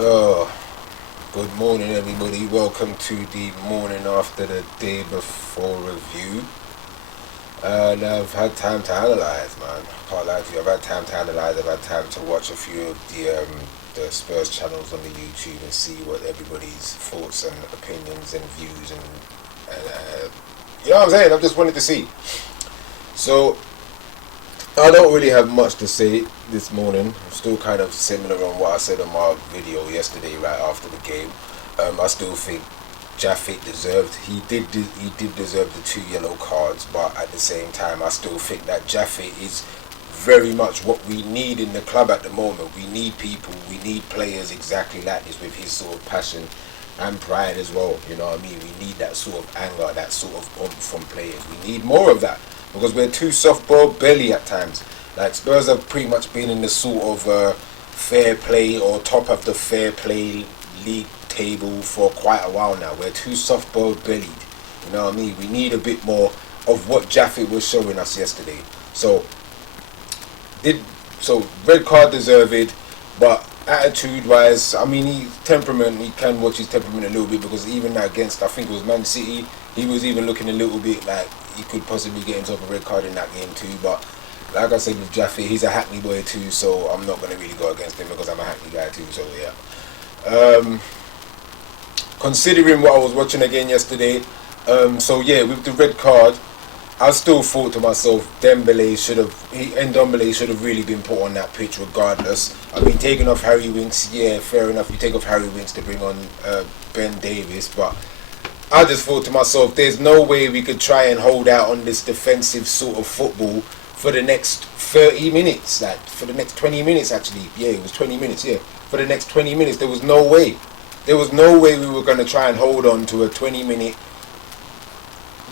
Oh, good morning, everybody. Welcome to the morning after the day before review. And I've had time to analyse, man. Can't lie to you. I've had time to analyse. I've had time to watch a few of the Spurs channels on the YouTube and see what everybody's thoughts and opinions and views and you know what I'm saying. I've just wanted to see. So I don't really have much to say this morning. I'm still kind of similar on what I said on my video yesterday, right after the game. I still think Jaffet deserved. He did deserve the 2 yellow cards, but at the same time, I still think that Jaffet is very much what we need in the club at the moment. We need people. We need players exactly like this with his sort of passion and pride as well. You know what I mean? We need that sort of anger, that sort of oomph from players. We need more of that. Because we're too soft-boiled belly at times. Like Spurs have pretty much been in the sort of fair play or top of the fair play league table for quite a while now. We're too soft-boiled bellied. You know what I mean? We need a bit more of what Jaffet was showing us yesterday. So red card deserved, but attitude-wise, I mean, his temperament, he can watch his temperament a little bit, because even against, I think it was Man City, he was even looking a little bit like he could possibly get himself a red card in that game too. But like I said with Jaffet, he's a Hackney boy too, so I'm not going to really go against him because I'm a Hackney guy too, so yeah. Considering what I was watching again yesterday, with the red card, I still thought to myself, Ndombele should have really been put on that pitch regardless. I mean, taking off Harry Winks, yeah, fair enough. You take off Harry Winks to bring on Ben Davies, but I just thought to myself, there's no way we could try and hold out on this defensive sort of football for the next 30 minutes, like for the next 20 minutes actually. Yeah, it was 20 minutes, yeah. For the next 20 minutes, there was no way. There was no way we were going to try and hold on to a 20-minute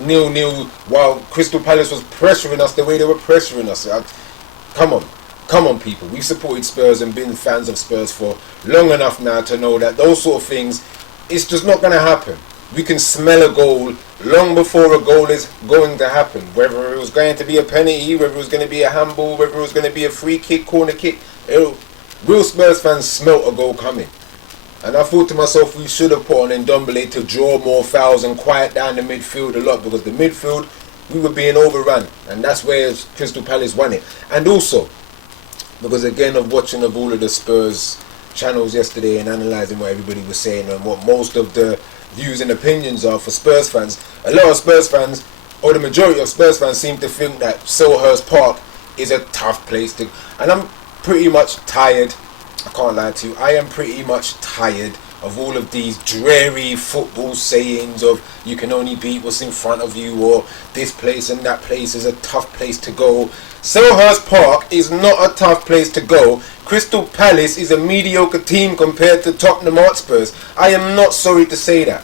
0-0 while Crystal Palace was pressuring us the way they were pressuring us. Come on people. We've supported Spurs and been fans of Spurs for long enough now to know that those sort of things, it's just not going to happen. We can smell a goal long before a goal is going to happen. Whether it was going to be a penalty, whether it was going to be a handball, whether it was going to be a free kick, corner kick, real Spurs fans smelt a goal coming. And I thought to myself, we should have put on Ndombele to draw more fouls and quiet down the midfield a lot, because the midfield, we were being overrun, and that's where Crystal Palace won it. And also, because again of watching of all of the Spurs channels yesterday and analysing what everybody was saying and what most of the views and opinions are for Spurs fans, a lot of Spurs fans, or the majority of Spurs fans, seem to think that Selhurst Park is a tough place to, and I'm pretty much tired. I can't lie to you. I am pretty much tired of all of these dreary football sayings of you can only beat what's in front of you, or this place and that place is a tough place to go. Selhurst Park is not a tough place to go. Crystal Palace is a mediocre team compared to Tottenham Hotspurs. I am not sorry to say that.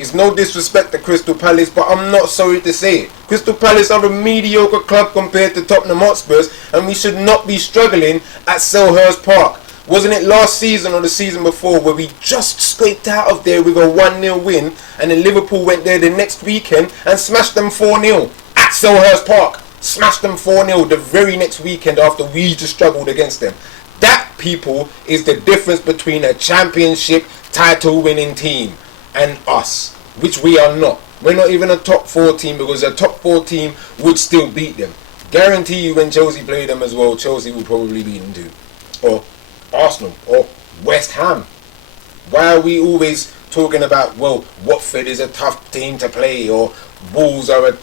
It's no disrespect to Crystal Palace, but I'm not sorry to say it. Crystal Palace are a mediocre club compared to Tottenham Hotspurs, and we should not be struggling at Selhurst Park. Wasn't it last season or the season before where we just scraped out of there with a 1-0 win, and then Liverpool went there the next weekend and smashed them 4-0 at Selhurst Park? Smashed them 4-0 the very next weekend after we just struggled against them. That, people, is the difference between a championship title winning team and us, which we are not. We're not even a top 4 team, because a top 4 team would still beat them. Guarantee you when Chelsea play them as well, Chelsea will probably beat them too. Or Arsenal or West Ham. Why are we always talking about, well, Watford is a tough team to play, or Wolves are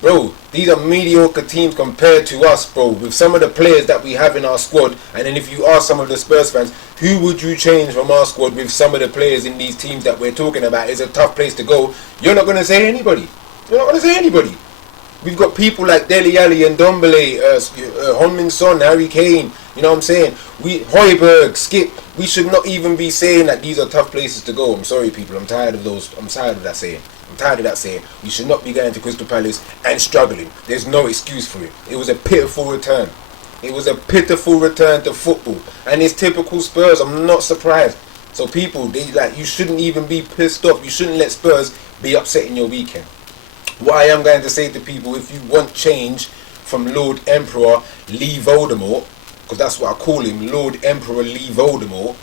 bro, these are mediocre teams compared to us, bro, with some of the players that we have in our squad. And then if you ask some of the Spurs fans, who would you change from our squad with some of the players in these teams that we're talking about is a tough place to go, you're not going to say anybody. You're not going to say anybody. We've got people like Dele Alli and Ndombele, Heung-min Son, Harry Kane. You know what I'm saying? Højbjerg, Skip. We should not even be saying that these are tough places to go. I'm sorry, people. I'm tired of those. I'm tired of that saying. I'm tired of that saying. We should not be going to Crystal Palace and struggling. There's no excuse for it. It was a pitiful return. It was a pitiful return to football, and it's typical Spurs. I'm not surprised. So people, you shouldn't even be pissed off. You shouldn't let Spurs be upset in your weekend. What I am going to say to people, if you want change from Lord Emperor Lee Voldemort, because that's what I call him, Lord Emperor Lee Voldemort,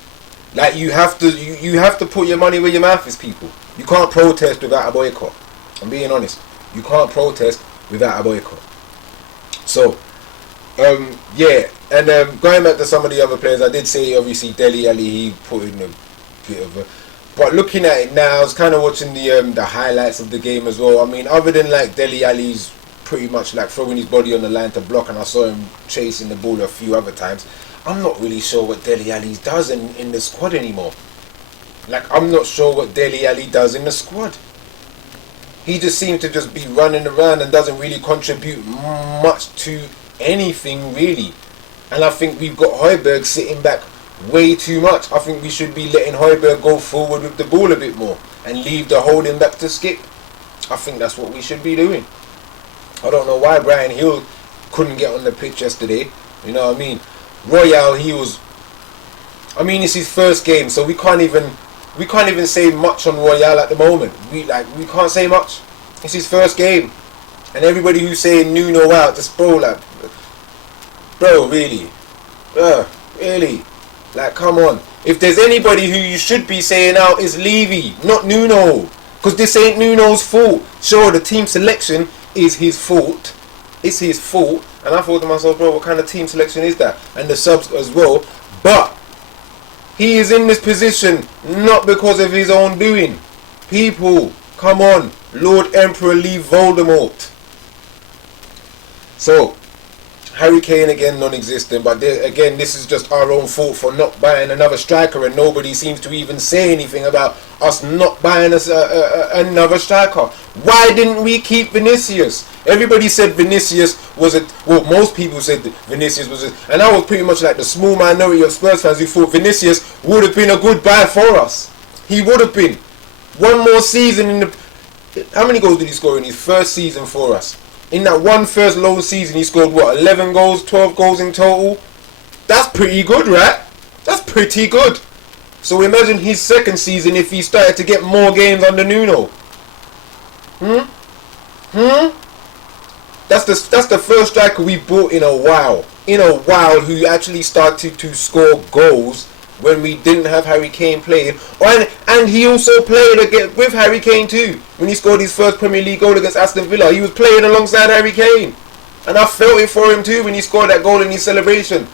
Like you have to put your money where your mouth is, people. You can't protest without a boycott. I'm being honest. You can't protest without a boycott. So, yeah, and going back to some of the other players, I did say obviously Dele Alli, he put in a bit of a. But looking at it now, I was kind of watching the highlights of the game as well. I mean, other than like Dele Alli's pretty much like throwing his body on the line to block, and I saw him chasing the ball a few other times. I'm not really sure what Dele Alli does in the squad anymore. Like, I'm not sure what Dele Alli does in the squad. He just seems to just be running around and doesn't really contribute much to anything, really. And I think we've got Højbjerg sitting back way too much. I think we should be letting Højbjerg go forward with the ball a bit more and leave the holding back to Skip. I think that's what we should be doing. I don't know why Brian Hill couldn't get on the pitch yesterday. You know what I mean? Royale, it's his first game, so we can't even say much on Royale at the moment. We can't say much. It's his first game, and everybody who's saying Nuno out, just bro, really, like, come on. If there's anybody who you should be saying out, is Levy, not Nuno, because this ain't Nuno's fault. Sure, the team selection is his fault. It's his fault. And I thought to myself, bro, what kind of team selection is that? And the subs as well. But he is in this position not because of his own doing. People, come on. Lord Emperor, leave Voldemort. So, Harry Kane again non-existent, but again, this is just our own fault for not buying another striker, and nobody seems to even say anything about us not buying another striker. Why didn't we keep Vinicius? Everybody said Vinicius was most people said Vinicius was and I was pretty much like the small minority of Spurs fans who thought Vinicius would have been a good buy for us. He would have been. One more season how many goals did he score in his first season for us? In that one first loan season, he scored, 11 goals, 12 goals in total? That's pretty good, right? That's pretty good. So imagine his second season if he started to get more games under Nuno. That's the first striker we bought in a while. Who actually started to score goals when we didn't have Harry Kane playing. And he also played with Harry Kane too. When he scored his first Premier League goal against Aston Villa, he was playing alongside Harry Kane. And I felt it for him too when he scored that goal in his celebration.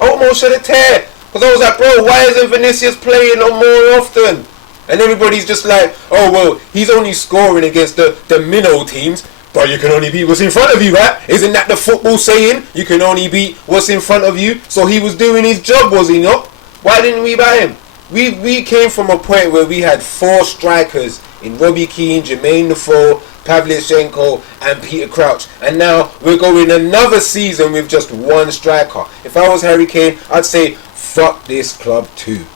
I almost shed a tear. Because I was like, bro, why isn't Vinicius playing more often? And everybody's just like, oh, well, he's only scoring against the minnow teams. But you can only beat what's in front of you, right? Isn't that the football saying? You can only beat what's in front of you. So he was doing his job, was he not? Why didn't we buy him? We came from a point where we had 4 strikers in Robbie Keane, Jermaine Defoe, Pavlyuchenko and Peter Crouch. And now we're going another season with just 1 striker. If I was Harry Kane, I'd say, fuck this club too.